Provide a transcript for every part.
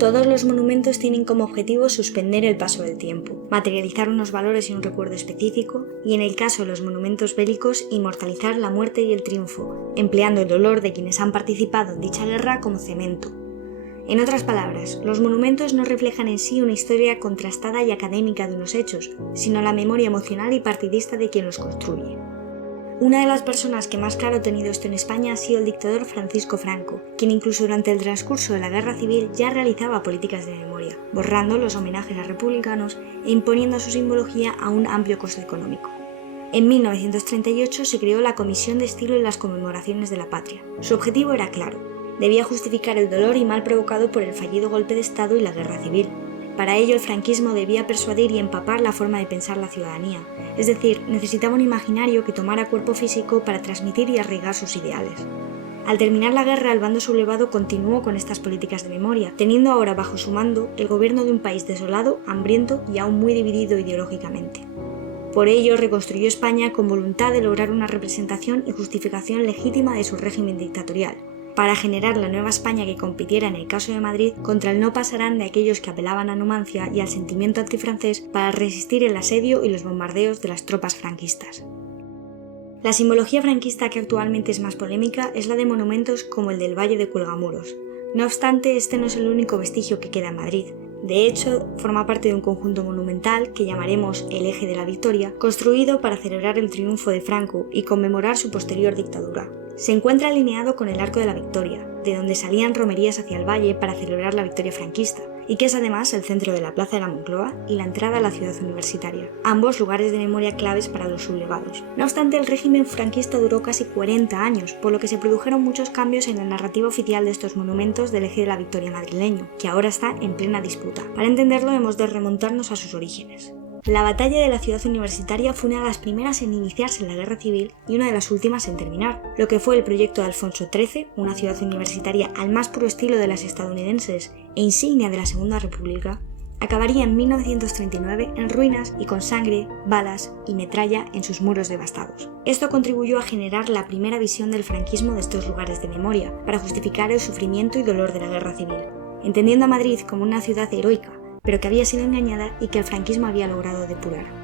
Todos los monumentos tienen como objetivo suspender el paso del tiempo, materializar unos valores y un recuerdo específico, y en el caso de los monumentos bélicos, inmortalizar la muerte y el triunfo, empleando el dolor de quienes han participado en dicha guerra como cemento. En otras palabras, los monumentos no reflejan en sí una historia contrastada y académica de unos hechos, sino la memoria emocional y partidista de quien los construye. Una de las personas que más claro ha tenido esto en España ha sido el dictador Francisco Franco, quien incluso durante el transcurso de la Guerra Civil ya realizaba políticas de memoria, borrando los homenajes a republicanos e imponiendo su simbología a un amplio coste económico. En 1938 se creó la Comisión de Estilo en las conmemoraciones de la patria. Su objetivo era claro: debía justificar el dolor y mal provocado por el fallido golpe de Estado y la Guerra Civil. Para ello, el franquismo debía persuadir y empapar la forma de pensar la ciudadanía, es decir, necesitaba un imaginario que tomara cuerpo físico para transmitir y arraigar sus ideales. Al terminar la guerra, el bando sublevado continuó con estas políticas de memoria, teniendo ahora bajo su mando el gobierno de un país desolado, hambriento y aún muy dividido ideológicamente. Por ello, reconstruyó España con voluntad de lograr una representación y justificación legítima de su régimen dictatorial, para generar la nueva España que compitiera en el caso de Madrid contra el no pasarán de aquellos que apelaban a Numancia y al sentimiento antifrancés para resistir el asedio y los bombardeos de las tropas franquistas. La simbología franquista que actualmente es más polémica es la de monumentos como el del Valle de Cuelgamuros. No obstante, este no es el único vestigio que queda en Madrid. De hecho, forma parte de un conjunto monumental que llamaremos el Eje de la Victoria, construido para celebrar el triunfo de Franco y conmemorar su posterior dictadura. Se encuentra alineado con el Arco de la Victoria, de donde salían romerías hacia el valle para celebrar la victoria franquista, y que es además el centro de la Plaza de la Moncloa y la entrada a la ciudad universitaria, ambos lugares de memoria claves para los sublevados. No obstante, el régimen franquista duró casi 40 años, por lo que se produjeron muchos cambios en la narrativa oficial de estos monumentos del Eje de la Victoria madrileño, que ahora está en plena disputa. Para entenderlo hemos de remontarnos a sus orígenes. La batalla de la ciudad universitaria fue una de las primeras en iniciarse en la Guerra Civil y una de las últimas en terminar. Lo que fue el proyecto de Alfonso XIII, una ciudad universitaria al más puro estilo de las estadounidenses e insignia de la Segunda República, acabaría en 1939 en ruinas y con sangre, balas y metralla en sus muros devastados. Esto contribuyó a generar la primera visión del franquismo de estos lugares de memoria, para justificar el sufrimiento y dolor de la Guerra Civil, entendiendo a Madrid como una ciudad heroica, pero que había sido engañada y que el franquismo había logrado depurar.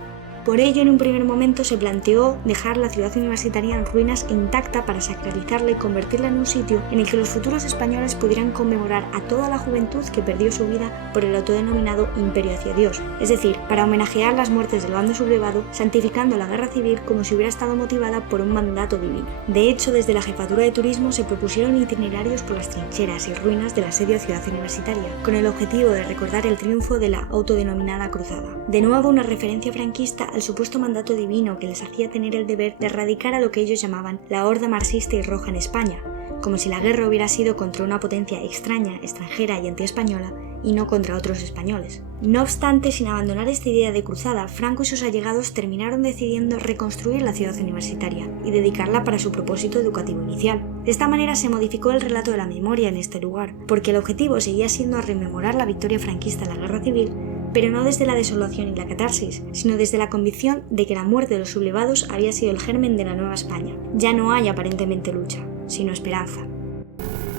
Por ello, en un primer momento se planteó dejar la ciudad universitaria en ruinas e intacta para sacralizarla y convertirla en un sitio en el que los futuros españoles pudieran conmemorar a toda la juventud que perdió su vida por el autodenominado Imperio hacia Dios, es decir, para homenajear las muertes del bando sublevado, santificando la guerra civil como si hubiera estado motivada por un mandato divino. De hecho, desde la Jefatura de Turismo se propusieron itinerarios por las trincheras y ruinas del asedio a Ciudad Universitaria, con el objetivo de recordar el triunfo de la autodenominada Cruzada. De nuevo, una referencia franquista al supuesto mandato divino que les hacía tener el deber de erradicar a lo que ellos llamaban la horda marxista y roja en España, como si la guerra hubiera sido contra una potencia extraña, extranjera y antiespañola, y no contra otros españoles. No obstante, sin abandonar esta idea de cruzada, Franco y sus allegados terminaron decidiendo reconstruir la ciudad universitaria y dedicarla para su propósito educativo inicial. De esta manera se modificó el relato de la memoria en este lugar, porque el objetivo seguía siendo rememorar la victoria franquista en la guerra civil, pero no desde la desolación y la catarsis, sino desde la convicción de que la muerte de los sublevados había sido el germen de la nueva España. Ya no hay aparentemente lucha, sino esperanza.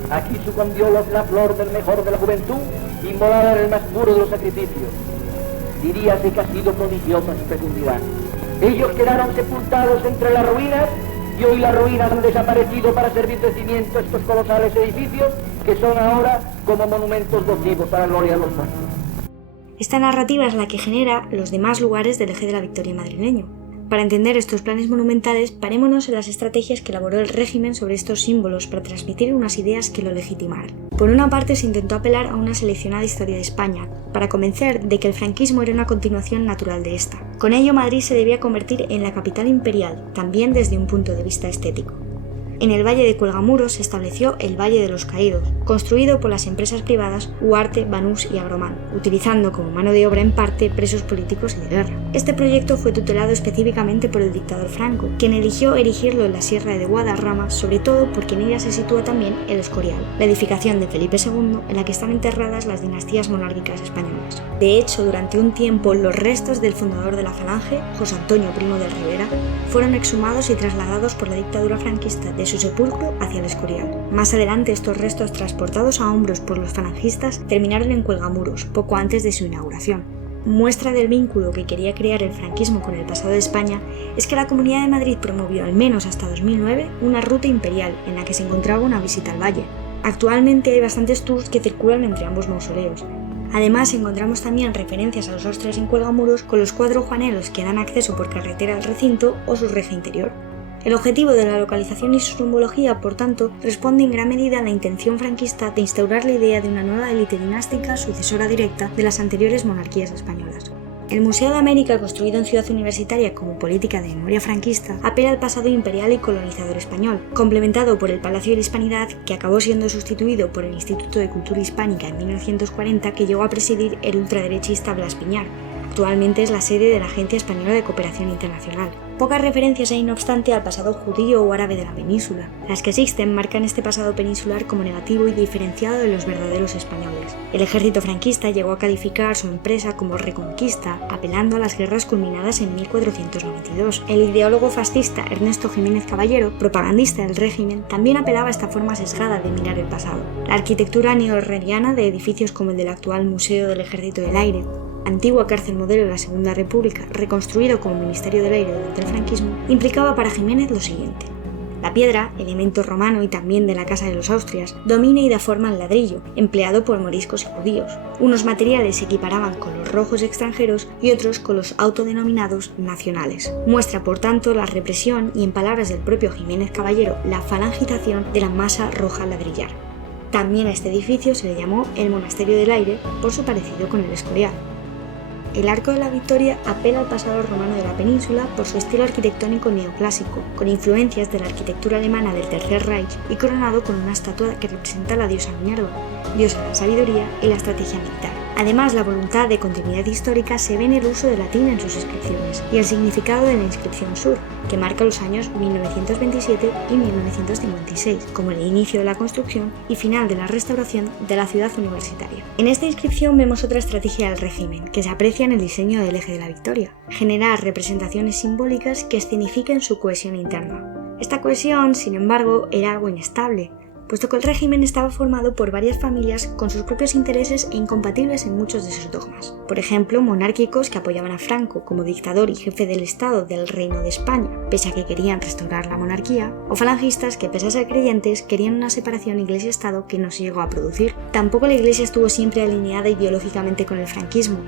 Aquí sucumbió la flor del mejor de la juventud, inmolada en el más puro de los sacrificios. Diríase que ha sido prodigiosa su fecundidad. Ellos quedaron sepultados entre las ruinas y hoy las ruinas han desaparecido para servir de cimiento a estos colosales edificios que son ahora como monumentos votivos para la gloria de los muertos. Esta narrativa es la que genera los demás lugares del Eje de la Victoria madrileño. Para entender estos planes monumentales, parémonos en las estrategias que elaboró el régimen sobre estos símbolos para transmitir unas ideas que lo legitimaran. Por una parte, se intentó apelar a una seleccionada historia de España, para convencer de que el franquismo era una continuación natural de esta. Con ello, Madrid se debía convertir en la capital imperial, también desde un punto de vista estético. En el Valle de Cuelgamuros se estableció el Valle de los Caídos, construido por las empresas privadas Huarte, Banús y Agromán, utilizando como mano de obra en parte presos políticos y de guerra. Este proyecto fue tutelado específicamente por el dictador Franco, quien eligió erigirlo en la Sierra de Guadarrama, sobre todo porque en ella se sitúa también el Escorial, la edificación de Felipe II en la que están enterradas las dinastías monárquicas españolas. De hecho, durante un tiempo, los restos del fundador de la Falange, José Antonio Primo de Rivera, fueron exhumados y trasladados por la dictadura franquista de su sepulcro hacia el Escorial. Más adelante, estos restos transportados a hombros por los falangistas terminaron en Cuelgamuros, poco antes de su inauguración. Muestra del vínculo que quería crear el franquismo con el pasado de España es que la Comunidad de Madrid promovió al menos hasta 2009 una ruta imperial en la que se encontraba una visita al valle. Actualmente hay bastantes tours que circulan entre ambos mausoleos. Además, encontramos también referencias a los Austrias en Cuelgamuros con los 4 juanelos que dan acceso por carretera al recinto o su reja interior. El objetivo de la localización y su simbología, por tanto, responde en gran medida a la intención franquista de instaurar la idea de una nueva élite dinástica sucesora directa de las anteriores monarquías españolas. El Museo de América, construido en Ciudad Universitaria como política de memoria franquista, apela al pasado imperial y colonizador español, complementado por el Palacio de la Hispanidad, que acabó siendo sustituido por el Instituto de Cultura Hispánica en 1940, que llegó a presidir el ultraderechista Blas Piñar. Actualmente es la sede de la Agencia Española de Cooperación Internacional. Pocas referencias hay, no obstante, al pasado judío o árabe de la península. Las que existen marcan este pasado peninsular como negativo y diferenciado de los verdaderos españoles. El ejército franquista llegó a calificar su empresa como reconquista, apelando a las guerras culminadas en 1492. El ideólogo fascista Ernesto Jiménez Caballero, propagandista del régimen, también apelaba a esta forma sesgada de mirar el pasado. La arquitectura neoherreriana de edificios como el del actual Museo del Ejército del Aire, antigua cárcel modelo de la Segunda República, reconstruido como Ministerio del Aire durante el franquismo, implicaba para Jiménez lo siguiente. La piedra, elemento romano y también de la Casa de los Austrias, domina y da forma al ladrillo, empleado por moriscos y judíos. Unos materiales se equiparaban con los rojos extranjeros y otros con los autodenominados nacionales. Muestra, por tanto, la represión y, en palabras del propio Jiménez Caballero, la falangización de la masa roja ladrillar. También a este edificio se le llamó el Monasterio del Aire por su parecido con el Escorial. El Arco de la Victoria apela al pasado romano de la península por su estilo arquitectónico neoclásico, con influencias de la arquitectura alemana del Tercer Reich y coronado con una estatua que representa a la diosa Minerva, diosa de la sabiduría y la estrategia militar. Además, la voluntad de continuidad histórica se ve en el uso de latín en sus inscripciones y el significado de la inscripción sur, que marca los años 1927 y 1956, como el inicio de la construcción y final de la restauración de la ciudad universitaria. En esta inscripción vemos otra estrategia del régimen, que se aprecia en el diseño del eje de la Victoria: generar representaciones simbólicas que escenifiquen su cohesión interna. Esta cohesión, sin embargo, era algo inestable, puesto que el régimen estaba formado por varias familias con sus propios intereses e incompatibles en muchos de sus dogmas. Por ejemplo, monárquicos que apoyaban a Franco como dictador y jefe del Estado del Reino de España, pese a que querían restaurar la monarquía, o falangistas que, pese a ser creyentes, querían una separación Iglesia-Estado que no se llegó a producir. Tampoco la Iglesia estuvo siempre alineada ideológicamente con el franquismo,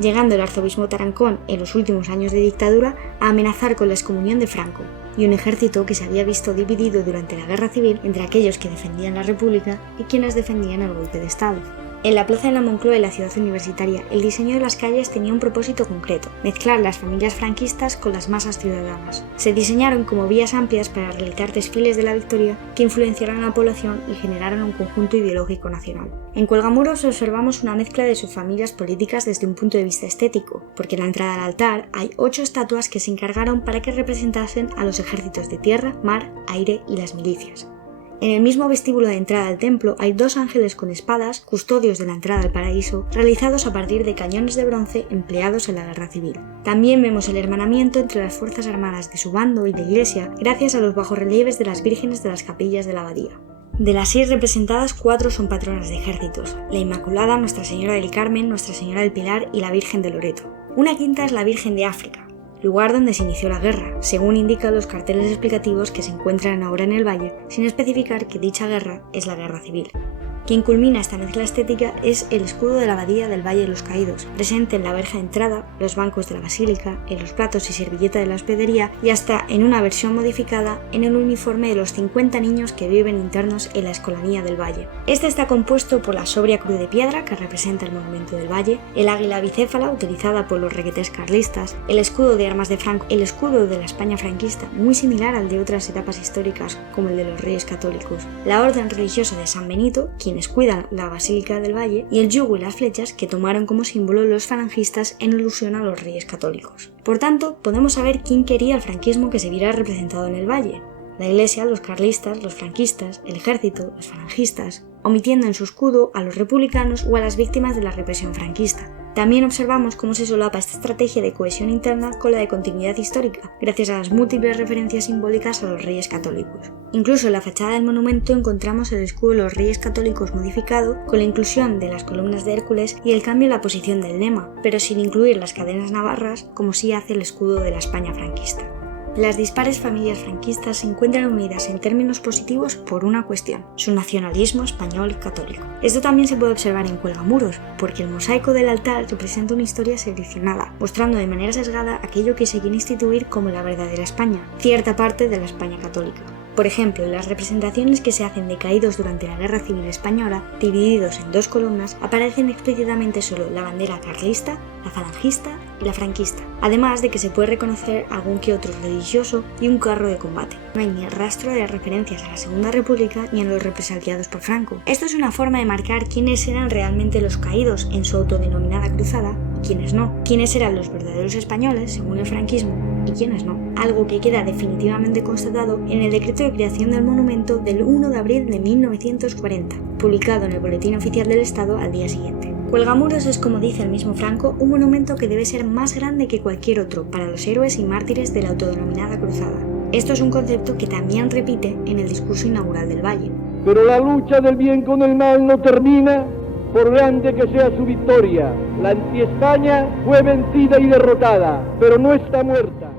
llegando el arzobispo Tarancón en los últimos años de dictadura a amenazar con la excomunión de Franco, y un ejército que se había visto dividido durante la Guerra Civil entre aquellos que defendían la República y quienes defendían el golpe de Estado. En la plaza de la Moncloa y la ciudad universitaria, el diseño de las calles tenía un propósito concreto: mezclar las familias franquistas con las masas ciudadanas. Se diseñaron como vías amplias para realizar desfiles de la Victoria que influenciaran a la población y generaran un conjunto ideológico nacional. En Cuelgamuros observamos una mezcla de subfamilias políticas desde un punto de vista estético, porque en la entrada al altar hay 8 estatuas que se encargaron para que representasen a los ejércitos de tierra, mar, aire y las milicias. En el mismo vestíbulo de entrada al templo hay 2 ángeles con espadas, custodios de la entrada al paraíso, realizados a partir de cañones de bronce empleados en la Guerra Civil. También vemos el hermanamiento entre las fuerzas armadas de su bando y la iglesia, gracias a los bajorrelieves de las vírgenes de las capillas de la abadía. De las 6 representadas, 4 son patronas de ejércitos: la Inmaculada, Nuestra Señora del Carmen, Nuestra Señora del Pilar y la Virgen de Loreto. Una quinta es la Virgen de África, lugar donde se inició la guerra, según indican los carteles explicativos que se encuentran ahora en el valle, sin especificar que dicha guerra es la Guerra Civil. Quien culmina esta mezcla estética es el escudo de la abadía del Valle de los Caídos, presente en la verja de entrada, los bancos de la basílica, en los platos y servilleta de la hospedería y hasta, en una versión modificada, en el uniforme de los 50 niños que viven internos en la escolanía del valle. Este está compuesto por la sobria cruz de piedra, que representa el monumento del valle, el águila bicéfala utilizada por los requetés carlistas, el escudo de armas de Franco, el escudo de la España franquista, muy similar al de otras etapas históricas como el de los Reyes Católicos, la orden religiosa de San Benito, quienes cuidan la Basílica del Valle, y el yugo y las flechas que tomaron como símbolo los falangistas en alusión a los Reyes Católicos. Por tanto, podemos saber quién quería el franquismo que se viera representado en el valle: la Iglesia, los carlistas, los franquistas, el ejército, los falangistas, omitiendo en su escudo a los republicanos o a las víctimas de la represión franquista. También observamos cómo se solapa esta estrategia de cohesión interna con la de continuidad histórica, gracias a las múltiples referencias simbólicas a los reyes católicos. Incluso en la fachada del monumento encontramos el escudo de los reyes católicos modificado con la inclusión de las columnas de Hércules y el cambio en la posición del lema, pero sin incluir las cadenas navarras como sí hace el escudo de la España franquista. Las dispares familias franquistas se encuentran unidas en términos positivos por una cuestión: su nacionalismo español católico. Esto también se puede observar en Cuelgamuros, porque el mosaico del altar representa una historia seleccionada, mostrando de manera sesgada aquello que se quiere instituir como la verdadera España, cierta parte de la España católica. Por ejemplo, en las representaciones que se hacen de caídos durante la Guerra Civil Española, divididos en dos columnas, aparecen explícitamente solo la bandera carlista, la falangista y la franquista, además de que se puede reconocer algún que otro religioso y un carro de combate. No hay ni rastro de referencias a la Segunda República ni a los represaliados por Franco. Esto es una forma de marcar quiénes eran realmente los caídos en su autodenominada cruzada y quiénes no, quiénes eran los verdaderos españoles según el franquismo y quiénes no, algo que queda definitivamente constatado en el decreto de creación del monumento del 1 de abril de 1940, publicado en el Boletín Oficial del Estado al día siguiente. Cuelgamuros es, como dice el mismo Franco, un monumento que debe ser más grande que cualquier otro para los héroes y mártires de la autodenominada cruzada. Esto es un concepto que también repite en el discurso inaugural del Valle. Pero la lucha del bien con el mal no termina, por grande que sea su victoria. La anti-España fue vencida y derrotada, pero no está muerta.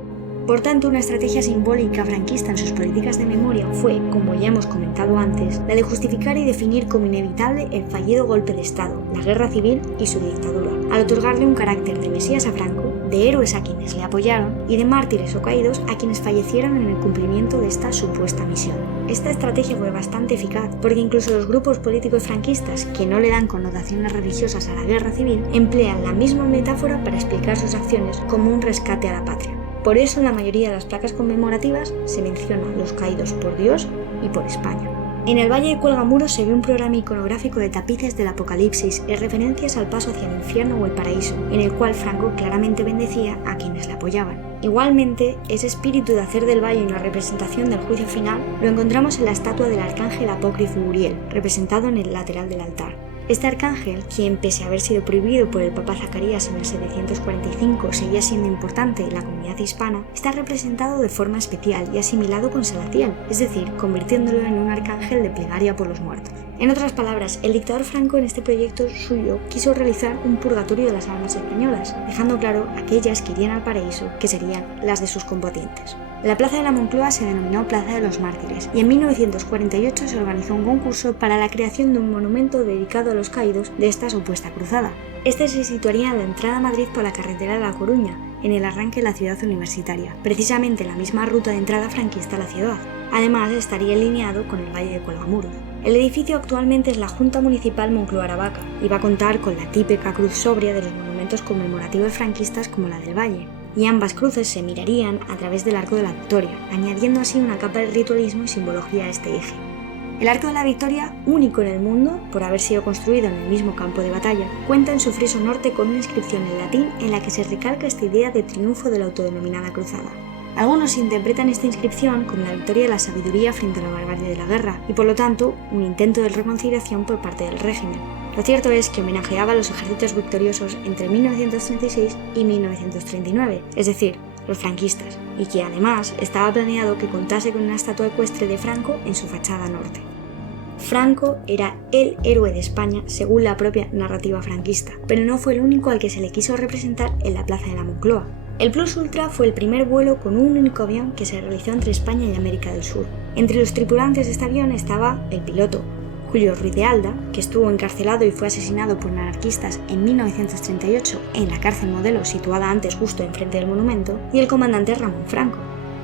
Por tanto, una estrategia simbólica franquista en sus políticas de memoria fue, como ya hemos comentado antes, la de justificar y definir como inevitable el fallido golpe de Estado, la guerra civil y su dictadura, al otorgarle un carácter de mesías a Franco, de héroes a quienes le apoyaron y de mártires o caídos a quienes fallecieron en el cumplimiento de esta supuesta misión. Esta estrategia fue bastante eficaz porque incluso los grupos políticos franquistas que no le dan connotaciones religiosas a la guerra civil emplean la misma metáfora para explicar sus acciones como un rescate a la patria. Por eso en la mayoría de las placas conmemorativas se mencionan los caídos por Dios y por España. En el Valle de Cuelgamuros se ve un programa iconográfico de tapices del Apocalipsis y referencias al paso hacia el infierno o el paraíso, en el cual Franco claramente bendecía a quienes le apoyaban. Igualmente, ese espíritu de hacer del Valle una representación del juicio final lo encontramos en la estatua del arcángel apócrifo Uriel, representado en el lateral del altar. Este arcángel, quien pese a haber sido prohibido por el Papa Zacarías en el 745 seguía siendo importante en la comunidad hispana, está representado de forma especial y asimilado con Salatiel, es decir, convirtiéndolo en un arcángel de plegaria por los muertos. En otras palabras, el dictador Franco en este proyecto suyo quiso realizar un purgatorio de las almas españolas, dejando claro aquellas que irían al paraíso, que serían las de sus combatientes. La plaza de la Moncloa se denominó Plaza de los Mártires y en 1948 se organizó un concurso para la creación de un monumento dedicado a los caídos de esta supuesta cruzada. Este se situaría en la entrada a Madrid por la carretera de La Coruña, en el arranque de la ciudad universitaria, precisamente la misma ruta de entrada franquista a la ciudad. Además, estaría alineado con el Valle de Cuelgamuros. El edificio actualmente es la Junta Municipal Moncloa-Aravaca y va a contar con la típica cruz sobria de los monumentos conmemorativos franquistas como la del Valle, y ambas cruces se mirarían a través del Arco de la Victoria, añadiendo así una capa de ritualismo y simbología a este eje. El Arco de la Victoria, único en el mundo por haber sido construido en el mismo campo de batalla, cuenta en su friso norte con una inscripción en latín en la que se recalca esta idea de triunfo de la autodenominada cruzada. Algunos interpretan esta inscripción como la victoria de la sabiduría frente a la barbarie de la guerra y por lo tanto un intento de reconciliación por parte del régimen. Lo cierto es que homenajeaba a los ejércitos victoriosos entre 1936 y 1939, es decir, los franquistas, y que además estaba planeado que contase con una estatua ecuestre de Franco en su fachada norte. Franco era el héroe de España según la propia narrativa franquista, pero no fue el único al que se le quiso representar en la Plaza de la Moncloa. El Plus Ultra fue el primer vuelo con un único avión que se realizó entre España y América del Sur. Entre los tripulantes de este avión estaba el piloto, Julio Ruiz de Alda, que estuvo encarcelado y fue asesinado por anarquistas en 1938 en la cárcel Modelo situada antes justo enfrente del monumento, y el comandante Ramón Franco,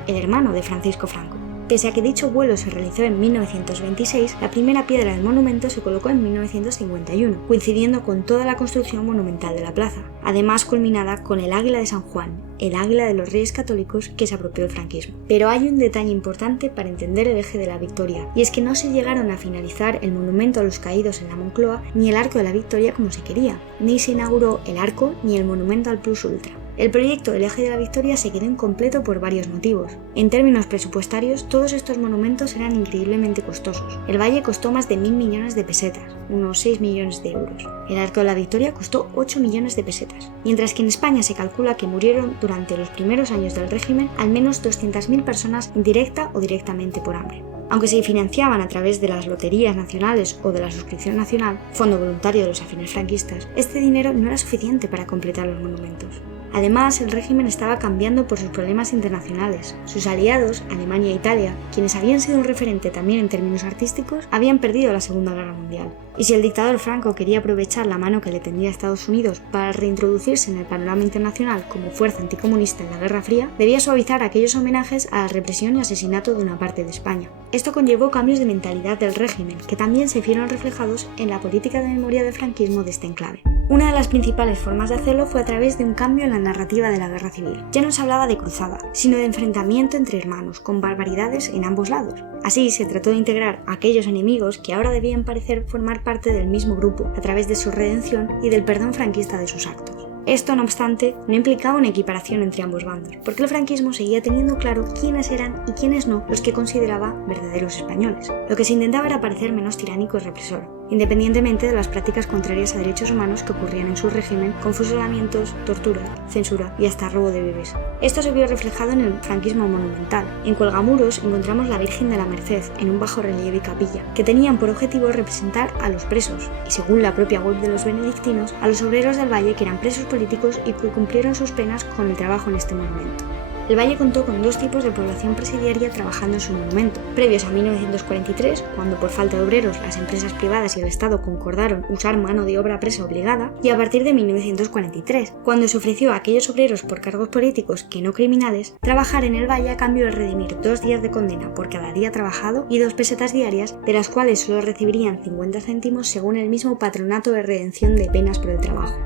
el hermano de Francisco Franco. Pese a que dicho vuelo se realizó en 1926, la primera piedra del monumento se colocó en 1951, coincidiendo con toda la construcción monumental de la plaza, además culminada con el águila de San Juan, el águila de los Reyes Católicos que se apropió del franquismo. Pero hay un detalle importante para entender el eje de la Victoria, y es que no se llegaron a finalizar el monumento a los caídos en la Moncloa ni el Arco de la Victoria como se quería, ni se inauguró el arco ni el monumento al Plus Ultra. El proyecto del Eje de la Victoria se quedó incompleto por varios motivos. En términos presupuestarios, todos estos monumentos eran increíblemente costosos. El valle costó más de 1.000 millones de pesetas, unos 6 millones de euros. El Arco de la Victoria costó 8 millones de pesetas, mientras que en España se calcula que murieron durante los primeros años del régimen al menos 200.000 personas indirecta o directamente por hambre. Aunque se financiaban a través de las loterías nacionales o de la suscripción nacional, fondo voluntario de los afines franquistas, este dinero no era suficiente para completar los monumentos. Además, el régimen estaba cambiando por sus problemas internacionales. Sus aliados, Alemania e Italia, quienes habían sido un referente también en términos artísticos, habían perdido la Segunda Guerra Mundial. Y si el dictador Franco quería aprovechar la mano que le tendía a Estados Unidos para reintroducirse en el panorama internacional como fuerza anticomunista en la Guerra Fría, debía suavizar aquellos homenajes a la represión y asesinato de una parte de España. Esto conllevó cambios de mentalidad del régimen, que también se vieron reflejados en la política de memoria del franquismo de este enclave. Una de las principales formas de hacerlo fue a través de un cambio en la narrativa de la guerra civil. Ya no se hablaba de cruzada, sino de enfrentamiento entre hermanos, con barbaridades en ambos lados. Así se trató de integrar a aquellos enemigos que ahora debían parecer formar parte del mismo grupo, a través de su redención y del perdón franquista de sus actos. Esto, no obstante, no implicaba una equiparación entre ambos bandos, porque el franquismo seguía teniendo claro quiénes eran y quiénes no los que consideraba verdaderos españoles. Lo que se intentaba era parecer menos tiránico y represor, independientemente de las prácticas contrarias a derechos humanos que ocurrían en su régimen, con fusilamientos, tortura, censura y hasta robo de bebés. Esto se vio reflejado en el franquismo monumental. En Cuelgamuros encontramos la Virgen de la Merced en un bajo relieve y capilla, que tenían por objetivo representar a los presos, y según la propia web de los benedictinos, a los obreros del valle que eran presos políticos y que cumplieron sus penas con el trabajo en este monumento. El valle contó con dos tipos de población presidiaria trabajando en su monumento, previos a 1943, cuando por falta de obreros las empresas privadas y el Estado concordaron usar mano de obra presa obligada, y a partir de 1943, cuando se ofreció a aquellos obreros por cargos políticos que no criminales trabajar en el valle a cambio de redimir 2 días de condena por cada día trabajado y 2 pesetas diarias, de las cuales solo recibirían 50 céntimos según el mismo patronato de redención de penas por el trabajo.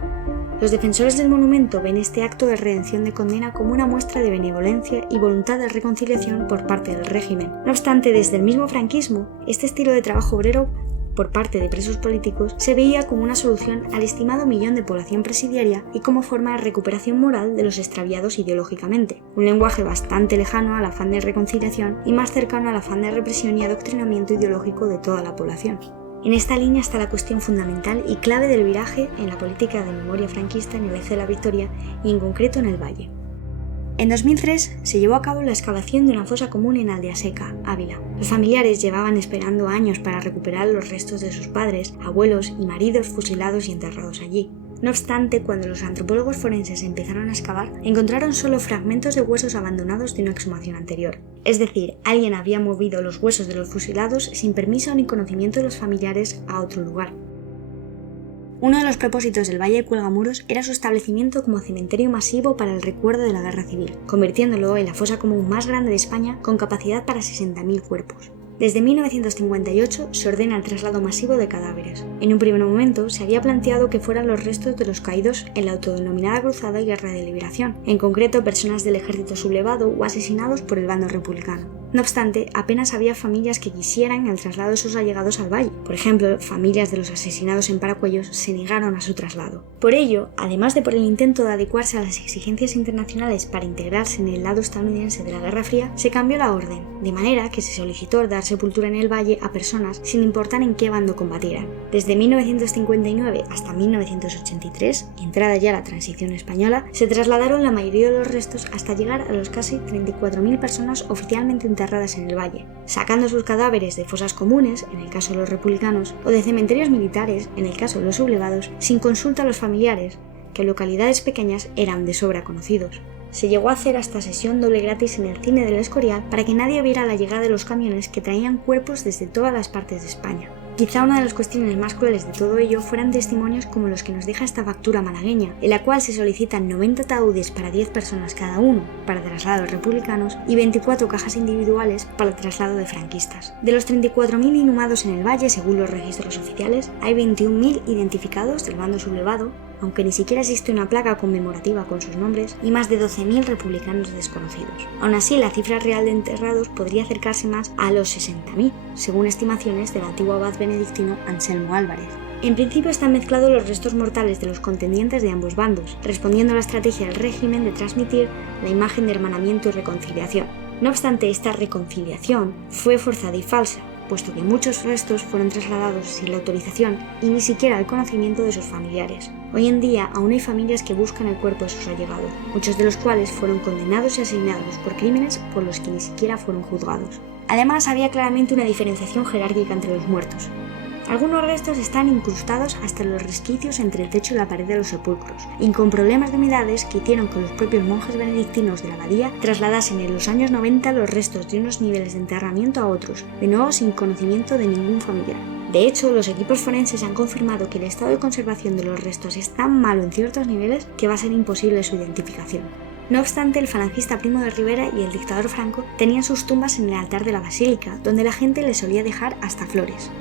Los defensores del monumento ven este acto de redención de condena como una muestra de benevolencia y voluntad de reconciliación por parte del régimen. No obstante, desde el mismo franquismo, este estilo de trabajo obrero por parte de presos políticos se veía como una solución al estimado millón de población presidiaria y como forma de recuperación moral de los extraviados ideológicamente, un lenguaje bastante lejano al afán de reconciliación y más cercano al afán de represión y adoctrinamiento ideológico de toda la población. En esta línea está la cuestión fundamental y clave del viraje en la política de memoria franquista en el Eje de la Victoria y en concreto en el Valle. En 2003 se llevó a cabo la excavación de una fosa común en Aldeaseca, Ávila. Los familiares llevaban esperando años para recuperar los restos de sus padres, abuelos y maridos fusilados y enterrados allí. No obstante, cuando los antropólogos forenses empezaron a excavar, encontraron solo fragmentos de huesos abandonados de una exhumación anterior. Es decir, alguien había movido los huesos de los fusilados sin permiso ni conocimiento de los familiares a otro lugar. Uno de los propósitos del Valle de Cuelgamuros era su establecimiento como cementerio masivo para el recuerdo de la Guerra Civil, convirtiéndolo en la fosa común más grande de España con capacidad para 60.000 cuerpos. Desde 1958 se ordena el traslado masivo de cadáveres. En un primer momento se había planteado que fueran los restos de los caídos en la autodenominada Cruzada y Guerra de Liberación, en concreto personas del ejército sublevado o asesinados por el bando republicano. No obstante, apenas había familias que quisieran el traslado de sus allegados al valle. Por ejemplo, familias de los asesinados en Paracuellos se negaron a su traslado. Por ello, además de por el intento de adecuarse a las exigencias internacionales para integrarse en el lado estadounidense de la Guerra Fría, se cambió la orden, de manera que se solicitó dar sepultura en el valle a personas sin importar en qué bando combatieran. Desde 1959 hasta 1983, entrada ya la transición española, se trasladaron la mayoría de los restos hasta llegar a los casi 34.000 personas oficialmente enterradas en el valle, sacando sus cadáveres de fosas comunes, en el caso de los republicanos, o de cementerios militares, en el caso de los sublevados, sin consulta a los familiares, que en localidades pequeñas eran de sobra conocidos. Se llegó a hacer hasta sesión doble gratis en el cine del Escorial para que nadie viera la llegada de los camiones que traían cuerpos desde todas las partes de España. Quizá una de las cuestiones más crueles de todo ello fueran testimonios como los que nos deja esta factura malagueña, en la cual se solicitan 90 ataúdes para 10 personas cada uno para traslado de republicanos y 24 cajas individuales para el traslado de franquistas. De los 34.000 inhumados en el valle, según los registros oficiales, hay 21.000 identificados del bando sublevado, aunque ni siquiera existe una placa conmemorativa con sus nombres, y más de 12.000 republicanos desconocidos. Aún así, la cifra real de enterrados podría acercarse más a los 60.000, según estimaciones del antiguo abad benedictino Anselmo Álvarez. En principio están mezclados los restos mortales de los contendientes de ambos bandos, respondiendo a la estrategia del régimen de transmitir la imagen de hermanamiento y reconciliación. No obstante, esta reconciliación fue forzada y falsa, puesto que muchos restos fueron trasladados sin la autorización y ni siquiera el conocimiento de sus familiares. Hoy en día aún hay familias que buscan el cuerpo de sus allegados, muchos de los cuales fueron condenados y asesinados por crímenes por los que ni siquiera fueron juzgados. Además, había claramente una diferenciación jerárquica entre los muertos. Algunos restos están incrustados hasta los resquicios entre el techo y la pared de los sepulcros, y con problemas de humedades que hicieron que los propios monjes benedictinos de la abadía trasladasen en los años 90 los restos de unos niveles de enterramiento a otros, de nuevo sin conocimiento de ningún familiar. De hecho, los equipos forenses han confirmado que el estado de conservación de los restos es tan malo en ciertos niveles que va a ser imposible su identificación. No obstante, el falangista Primo de Rivera y el dictador Franco tenían sus tumbas en el altar de la basílica, donde la gente les solía dejar hasta flores.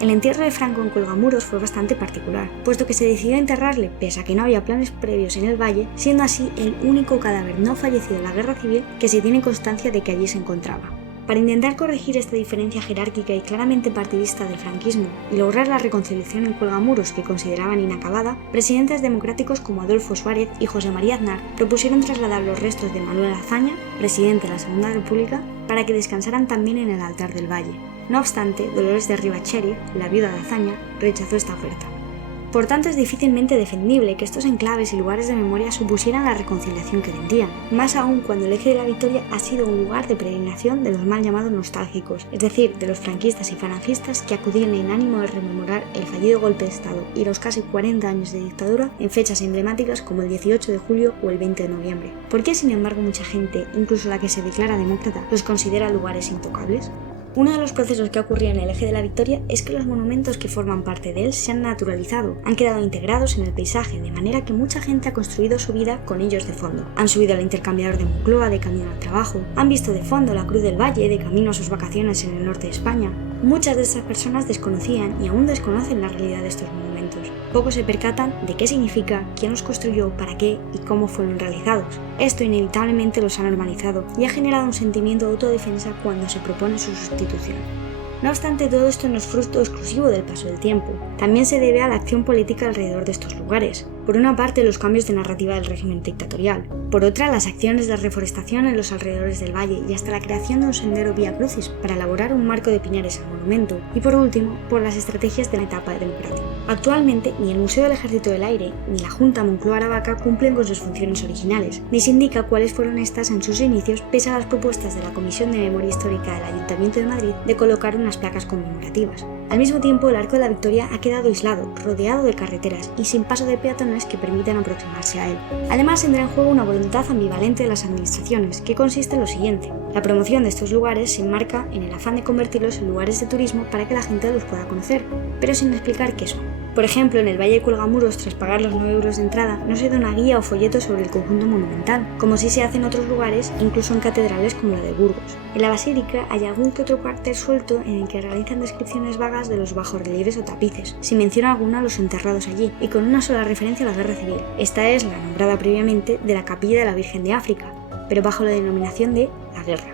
El entierro de Franco en Cuelgamuros fue bastante particular, puesto que se decidió enterrarle pese a que no había planes previos en el valle, siendo así el único cadáver no fallecido en la guerra civil que se tiene constancia de que allí se encontraba. Para intentar corregir esta diferencia jerárquica y claramente partidista del franquismo y lograr la reconciliación en Cuelgamuros que consideraban inacabada, presidentes democráticos como Adolfo Suárez y José María Aznar propusieron trasladar los restos de Manuel Azaña, presidente de la Segunda República, para que descansaran también en el altar del valle. No obstante, Dolores de Rivacheri, la viuda de Azaña, rechazó esta oferta. Por tanto, es difícilmente defendible que estos enclaves y lugares de memoria supusieran la reconciliación que vendían, más aún cuando el Eje de la Victoria ha sido un lugar de peregrinación de los mal llamados nostálgicos, es decir, de los franquistas y falangistas que acudían en ánimo de rememorar el fallido golpe de Estado y los casi 40 años de dictadura en fechas emblemáticas como el 18 de julio o el 20 de noviembre. ¿Por qué, sin embargo, mucha gente, incluso la que se declara demócrata, los considera lugares intocables? Uno de los procesos que ocurría en el Eje de la Victoria es que los monumentos que forman parte de él se han naturalizado, han quedado integrados en el paisaje, de manera que mucha gente ha construido su vida con ellos de fondo. Han subido al intercambiador de Moncloa de camino al trabajo, han visto de fondo la Cruz del Valle de camino a sus vacaciones en el norte de España. Muchas de estas personas desconocían y aún desconocen la realidad de estos monumentos. Pocos se percatan de qué significa, quién los construyó, para qué y cómo fueron realizados. Esto inevitablemente los ha normalizado y ha generado un sentimiento de autodefensa cuando se propone su sustitución. No obstante, todo esto no es fruto exclusivo del paso del tiempo. También se debe a la acción política alrededor de estos lugares. Por una parte, los cambios de narrativa del régimen dictatorial. Por otra, las acciones de reforestación en los alrededores del valle y hasta la creación de un sendero vía crucis para elaborar un marco de piñares al monumento. Y por último, por las estrategias de la etapa democrática. Actualmente, ni el Museo del Ejército del Aire ni la Junta Moncloa-Aravaca cumplen con sus funciones originales, ni se indica cuáles fueron estas en sus inicios, pese a las propuestas de la Comisión de Memoria Histórica del Ayuntamiento de Madrid de colocar unas placas conmemorativas. Al mismo tiempo, el Arco de la Victoria ha quedado aislado, rodeado de carreteras y sin paso de peatones que permitan aproximarse a él. Además, entra en juego una voluntad ambivalente de las administraciones, que consiste en lo siguiente. La promoción de estos lugares se enmarca en el afán de convertirlos en lugares de turismo para que la gente los pueda conocer, pero sin explicar qué son. Por ejemplo, en el Valle de Cuelgamuros, tras pagar los 9 euros de entrada, no se da una guía o folleto sobre el conjunto monumental, como sí se hace en otros lugares, incluso en catedrales como la de Burgos. En la Basílica hay algún que otro cartel suelto en el que realizan descripciones vagas de los bajorrelieves o tapices, sin mención alguna a los enterrados allí, y con una sola referencia a la Guerra Civil. Esta es la nombrada previamente de la Capilla de la Virgen de África, pero bajo la denominación de la Guerra.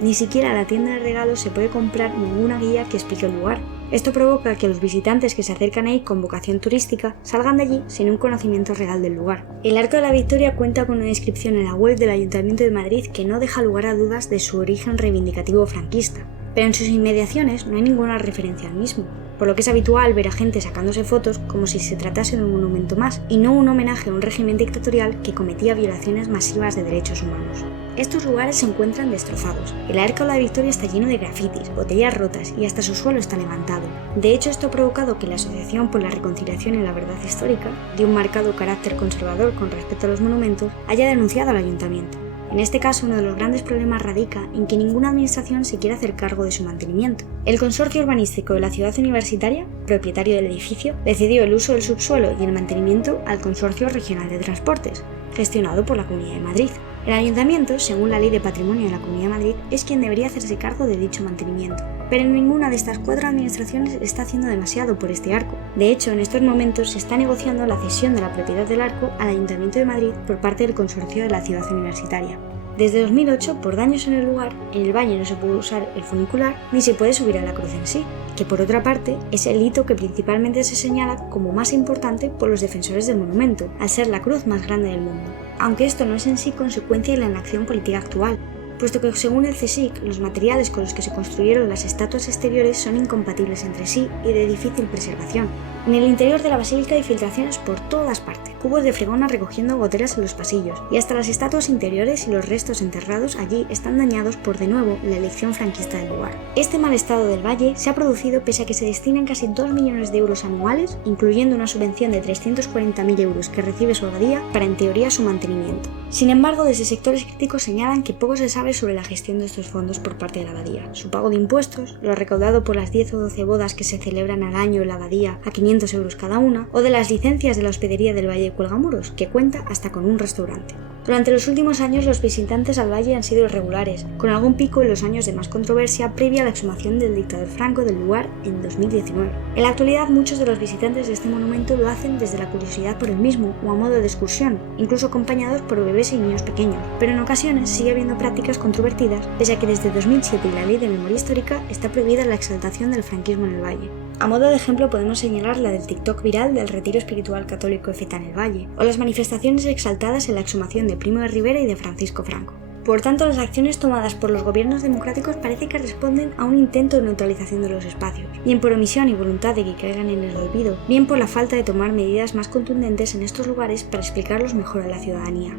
Ni siquiera en la tienda de regalos se puede comprar ninguna guía que explique el lugar. Esto provoca que los visitantes que se acercan ahí con vocación turística salgan de allí sin un conocimiento real del lugar. El Arco de la Victoria cuenta con una descripción en la web del Ayuntamiento de Madrid que no deja lugar a dudas de su origen reivindicativo franquista, pero en sus inmediaciones no hay ninguna referencia al mismo, por lo que es habitual ver a gente sacándose fotos como si se tratase de un monumento más y no un homenaje a un régimen dictatorial que cometía violaciones masivas de derechos humanos. Estos lugares se encuentran destrozados. El Arco de la Victoria está lleno de grafitis, botellas rotas y hasta su suelo está levantado. De hecho, esto ha provocado que la Asociación por la Reconciliación y la Verdad Histórica, de un marcado carácter conservador con respecto a los monumentos, haya denunciado al ayuntamiento. En este caso, uno de los grandes problemas radica en que ninguna administración se quiere hacer cargo de su mantenimiento. El consorcio urbanístico de la ciudad universitaria, propietario del edificio, le cedió el uso del subsuelo y el mantenimiento al Consorcio Regional de Transportes, gestionado por la Comunidad de Madrid. El ayuntamiento, según la Ley de Patrimonio de la Comunidad de Madrid, es quien debería hacerse cargo de dicho mantenimiento, pero ninguna de estas 4 administraciones está haciendo demasiado por este arco. De hecho, en estos momentos se está negociando la cesión de la propiedad del arco al Ayuntamiento de Madrid por parte del consorcio de la ciudad universitaria. Desde 2008, por daños en el lugar, en el valle no se puede usar el funicular ni se puede subir a la cruz en sí, que por otra parte es el hito que principalmente se señala como más importante por los defensores del monumento, al ser la cruz más grande del mundo. Aunque esto no es en sí consecuencia de la inacción política actual, puesto que según el CSIC, los materiales con los que se construyeron las estatuas exteriores son incompatibles entre sí y de difícil preservación. En el interior de la basílica hay filtraciones por todas partes, cubos de fregona recogiendo goteras en los pasillos, y hasta las estatuas interiores y los restos enterrados allí están dañados por de nuevo la elección franquista del lugar. Este mal estado del valle se ha producido pese a que se destinan casi 2 millones de euros anuales, incluyendo una subvención de 340.000 euros que recibe su abadía para en teoría su mantenimiento. Sin embargo, desde sectores críticos señalan que poco se sabe sobre la gestión de estos fondos por parte de la abadía, su pago de impuestos, lo recaudado por las 10 o 12 bodas que se celebran al año en la abadía a 500 euros cada una, o de las licencias de la hospedería del Valle de Cuelgamuros, que cuenta hasta con un restaurante. Durante los últimos años los visitantes al valle han sido irregulares, con algún pico en los años de más controversia previa a la exhumación del dictador Franco del lugar en 2019. En la actualidad muchos de los visitantes de este monumento lo hacen desde la curiosidad por el mismo o a modo de excursión, incluso acompañados por bebés y niños pequeños, pero en ocasiones sigue habiendo prácticas controvertidas, pese a que desde 2007 y la Ley de Memoria Histórica está prohibida la exaltación del franquismo en el valle. A modo de ejemplo podemos señalar la del TikTok viral del Retiro Espiritual Católico Efetá en el Valle, o las manifestaciones exaltadas en la exhumación de Primo de Rivera y de Francisco Franco. Por tanto, las acciones tomadas por los gobiernos democráticos parece que responden a un intento de neutralización de los espacios, bien por omisión y voluntad de que caigan en el olvido, bien por la falta de tomar medidas más contundentes en estos lugares para explicarlos mejor a la ciudadanía.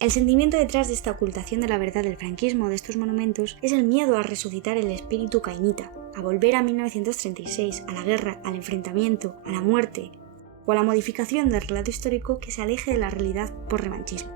El sentimiento detrás de esta ocultación de la verdad del franquismo de estos monumentos es el miedo a resucitar el espíritu cainita, a volver a 1936, a la guerra, al enfrentamiento, a la muerte, o a la modificación del relato histórico que se aleje de la realidad por revanchismo.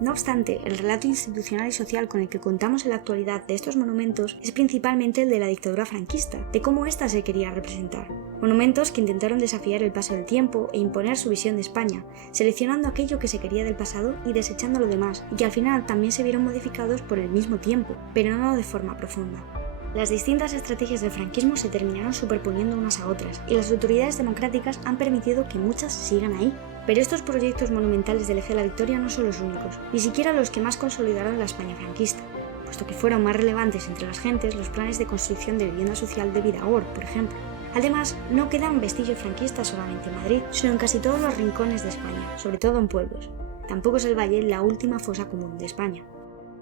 No obstante, el relato institucional y social con el que contamos en la actualidad de estos monumentos es principalmente el de la dictadura franquista, de cómo ésta se quería representar. Monumentos que intentaron desafiar el paso del tiempo e imponer su visión de España, seleccionando aquello que se quería del pasado y desechando lo demás, y que al final también se vieron modificados por el mismo tiempo, pero no de forma profunda. Las distintas estrategias del franquismo se terminaron superponiendo unas a otras, y las autoridades democráticas han permitido que muchas sigan ahí. Pero estos proyectos monumentales del Eje de la Victoria no son los únicos, ni siquiera los que más consolidaron la España franquista, puesto que fueron más relevantes entre las gentes los planes de construcción de vivienda social de Vidagor, por ejemplo. Además, no quedan vestigios franquistas solamente en Madrid, sino en casi todos los rincones de España, sobre todo en pueblos. Tampoco es el valle la última fosa común de España.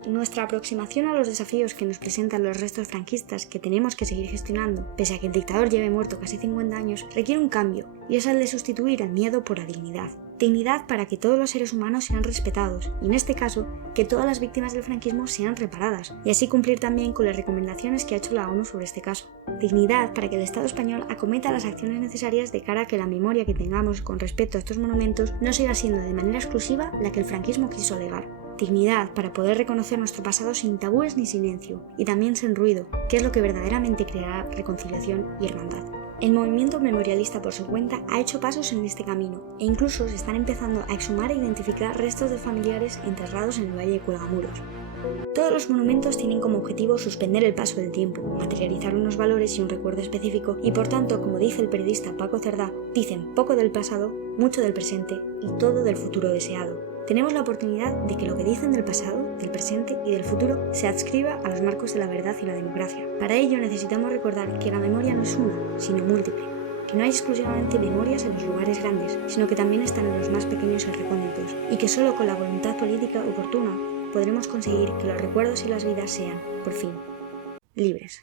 Nuestra aproximación a los desafíos que nos presentan los restos franquistas que tenemos que seguir gestionando, pese a que el dictador lleve muerto casi 50 años, requiere un cambio, y es el de sustituir el miedo por la dignidad. Dignidad para que todos los seres humanos sean respetados, y en este caso, que todas las víctimas del franquismo sean reparadas, y así cumplir también con las recomendaciones que ha hecho la ONU sobre este caso. Dignidad para que el Estado español acometa las acciones necesarias de cara a que la memoria que tengamos con respecto a estos monumentos no siga siendo de manera exclusiva la que el franquismo quiso legar. Dignidad para poder reconocer nuestro pasado sin tabúes ni silencio, y también sin ruido, que es lo que verdaderamente creará reconciliación y hermandad. El movimiento memorialista por su cuenta ha hecho pasos en este camino, e incluso se están empezando a exhumar e identificar restos de familiares enterrados en el Valle de Cuelgamuros. Todos los monumentos tienen como objetivo suspender el paso del tiempo, materializar unos valores y un recuerdo específico, y por tanto, como dice el periodista Paco Cerdá, dicen poco del pasado, mucho del presente y todo del futuro deseado. Tenemos la oportunidad de que lo que dicen del pasado, del presente y del futuro se adscriba a los marcos de la verdad y la democracia. Para ello necesitamos recordar que la memoria no es una, sino múltiple, que no hay exclusivamente memorias en los lugares grandes, sino que también están en los más pequeños y recónditos, y que solo con la voluntad política oportuna podremos conseguir que los recuerdos y las vidas sean, por fin, libres.